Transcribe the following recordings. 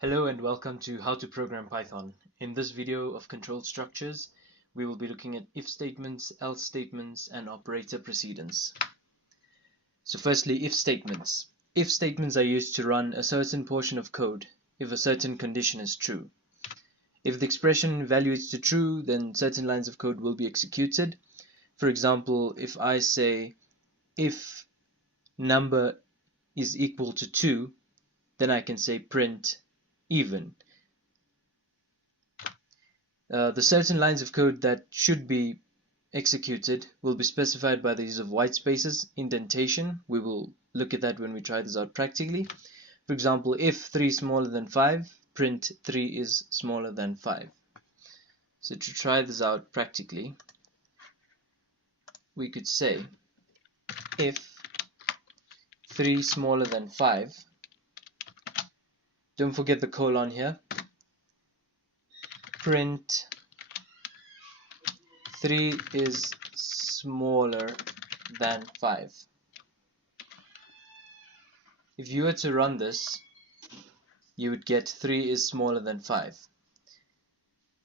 Hello and welcome to How to Program Python. In this video of control structures, we will be looking at if statements, else statements, and operator precedence. So firstly, if statements. If statements are used to run a certain portion of code if a certain condition is true. If the expression evaluates to true, then certain lines of code will be executed. For example, if I say if number is equal to 2, then I can say print even. The certain lines of code that should be executed will be specified by the use of white spaces, indentation. We will look at that when we try this out practically. For example, if 3 is smaller than 5, print 3 is smaller than 5. So to try this out practically, we could say if 3 is smaller than 5, don't forget the colon here, print 3 is smaller than 5. If you were to run this, you would get 3 is smaller than 5.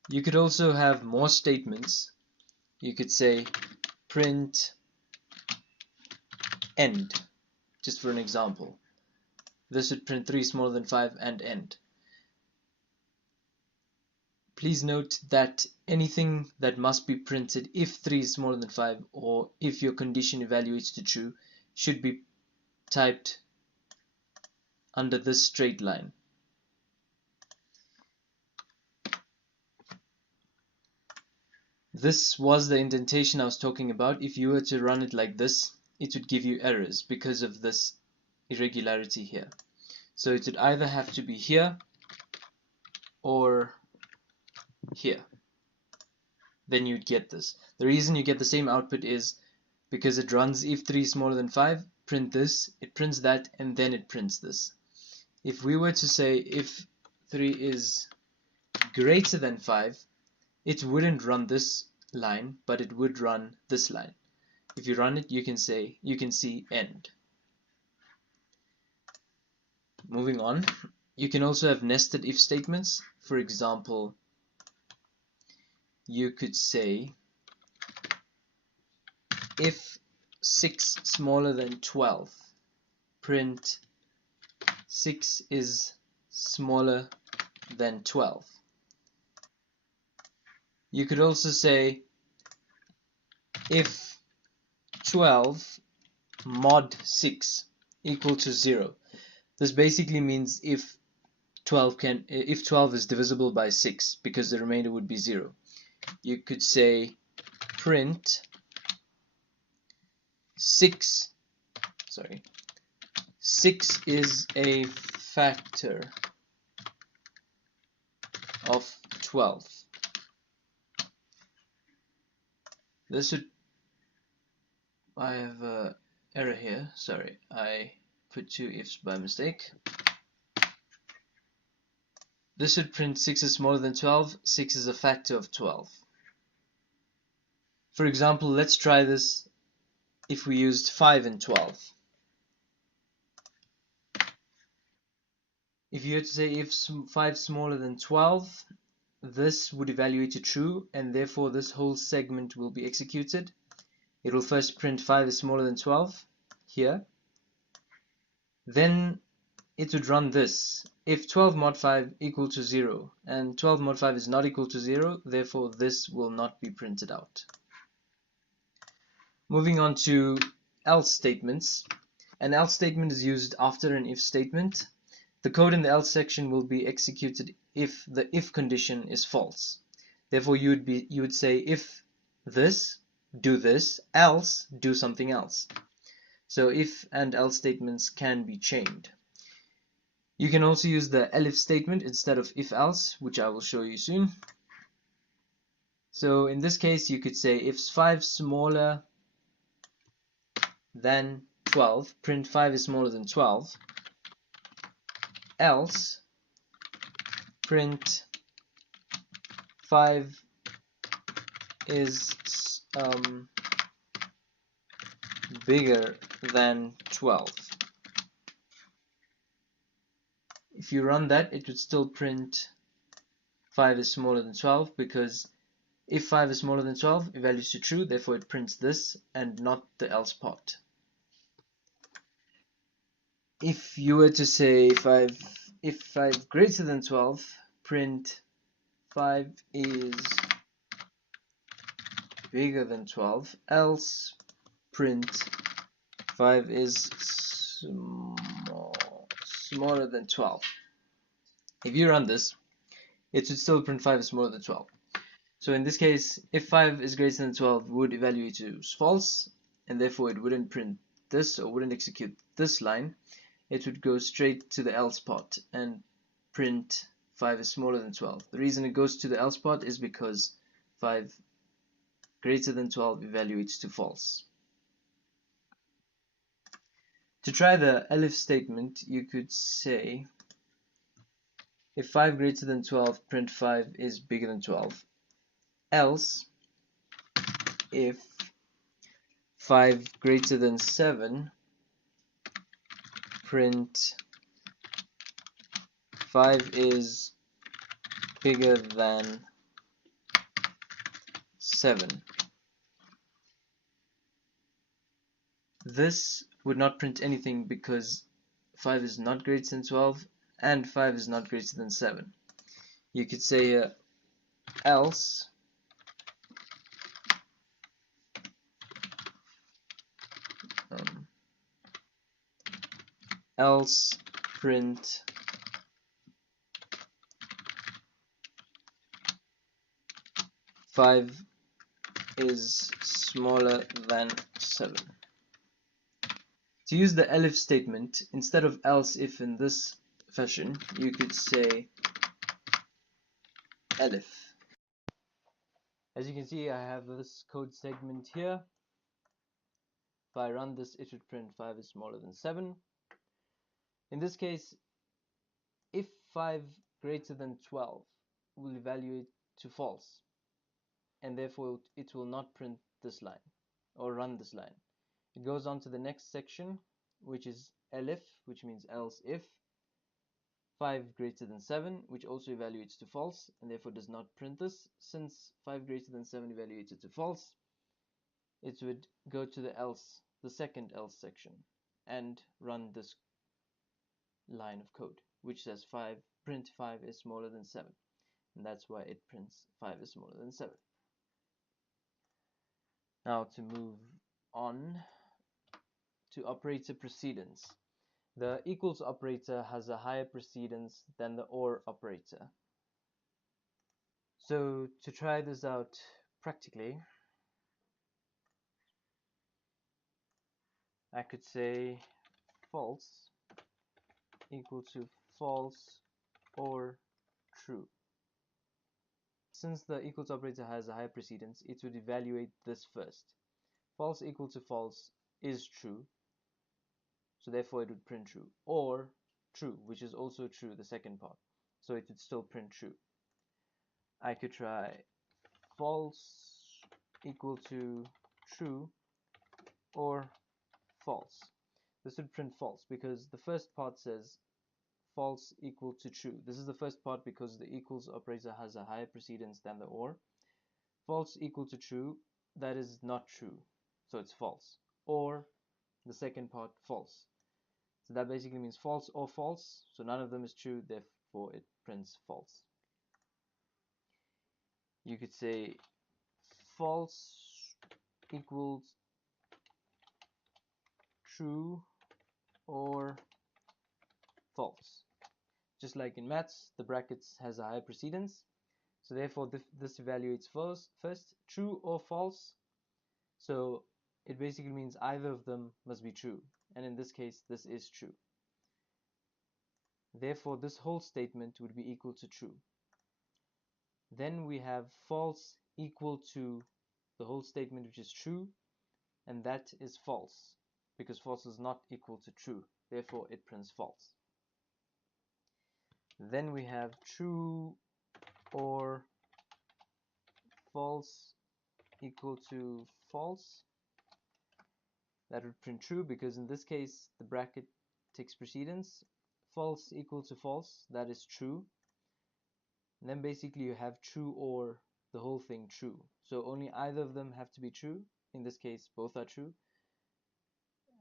You could also have more statements. You could say print end, just for an example. This would print 3 smaller than 5 and end. Please note that anything that must be printed if 3 is smaller than 5 or if your condition evaluates to true should be typed under this straight line. This was the indentation I was talking about. If you were to run it like this, it would give you errors because of this irregularity here. So it would either have to be here or here. Then you'd get this. The reason you get the same output is because it runs if 3 is smaller than 5, print this, it prints that, and then it prints this. If we were to say if 3 is greater than 5, it wouldn't run this line, but it would run this line. If you run it, you can see end. Moving on, you can also have nested if statements. For example, you could say if 6 smaller than 12, print 6 is smaller than 12. You could also say if 12 mod 6 equal to 0. This basically means if 12 is divisible by 6, because the remainder would be 0. You could say print 6 is a factor of 12. This would, I have an error here, sorry, I put 2 ifs by mistake. This would print 6 is smaller than 12, 6 is a factor of 12. For example, let's try this if we used 5 and 12. If you had to say if 5 is smaller than 12, this would evaluate to true, and therefore this whole segment will be executed. It will first print 5 is smaller than 12 here. Then it would run this. If 12 mod 5 equal to 0 and 12 mod 5 is not equal to 0, therefore this will not be printed out. Moving on to else statements. An else statement is used after an if statement. The code in the else section will be executed if the if condition is false. Therefore you would say if this, do this, else do something else. So if and else statements can be chained. You can also use the elif statement instead of if else, which I will show you soon. So in this case you could say if 5 smaller than 12, print 5 is smaller than 12, else print 5 is bigger than 12. If if you run that, it would still print 5 is smaller than 12, because if 5 is smaller than 12, it values to true, therefore it prints this and not the else part. If you were to say if 5 greater than 12, print 5 is bigger than 12, else print 5 is smaller than 12. If you run this, it should still print 5 is smaller than 12. So in this case, if 5 is greater than 12, would evaluate to false, and therefore it wouldn't print this or wouldn't execute this line. It would go straight to the else part and print 5 is smaller than 12. The reason it goes to the else part is because 5 greater than 12 evaluates to false. To try the elif statement, you could say if 5 greater than 12, print 5 is bigger than 12. Else, if 5 greater than 7, print 5 is bigger than 7. This would not print anything because 5 is not greater than 12 and 5 is not greater than 7. You could say else else print five is smaller than 7. To use the elif statement, instead of else if in this fashion, you could say elif. As you can see, I have this code segment here. If I run this, it should print 5 is smaller than 7. In this case, if 5 greater than 12 will evaluate to false, and therefore it will not print this line or run this line. It goes on to the next section, which is elif, which means else if 5 greater than 7, which also evaluates to false and therefore does not print this. Since 5 greater than 7 evaluated to false, it would go to the else, the second else section, and run this line of code, which says print 5 is smaller than 7, and that's why it prints 5 is smaller than 7. Now to move on to operator precedence. The equals operator has a higher precedence than the or operator. So to try this out practically, I could say false equal to false or true. Since the equals operator has a higher precedence, it would evaluate this first. False equal to false is true, so therefore it would print true, or true, which is also true, the second part, so it would still print true. I could try false equal to true or false. This would print false because the first part says false equal to true. This is the first part because the equals operator has a higher precedence than the or. False equal to true, that is not true, so it's false. Or the second part, false. So that basically means false or false, so none of them is true, therefore it prints false. You could say false equals true or false. Just like in maths, the brackets has a higher precedence, so therefore this evaluates first, true or false. So it basically means either of them must be true, and in this case this is true. Therefore this whole statement would be equal to true. Then we have false equal to the whole statement, which is true, and that is false because false is not equal to true, therefore it prints false. Then we have true or false equal to false. That would print true because in this case the bracket takes precedence. false equal to false, that is true. And then basically you have true or the whole thing true. So only either of them have to be true. In this case, both are true.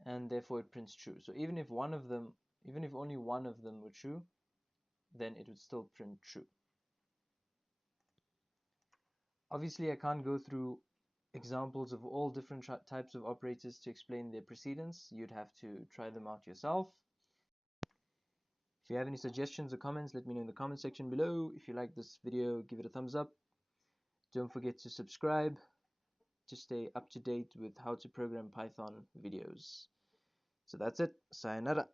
And therefore it prints true. So even if only one of them were true, then it would still print true. Obviously I can't go through examples of all different types of operators to explain their precedence. You'd have to try them out yourself. If you have any suggestions or comments, let me know in the comment section below. If you like this video, give it a thumbs up. Don't forget to subscribe to stay up to date with how to program Python videos. So that's it. Sayonara.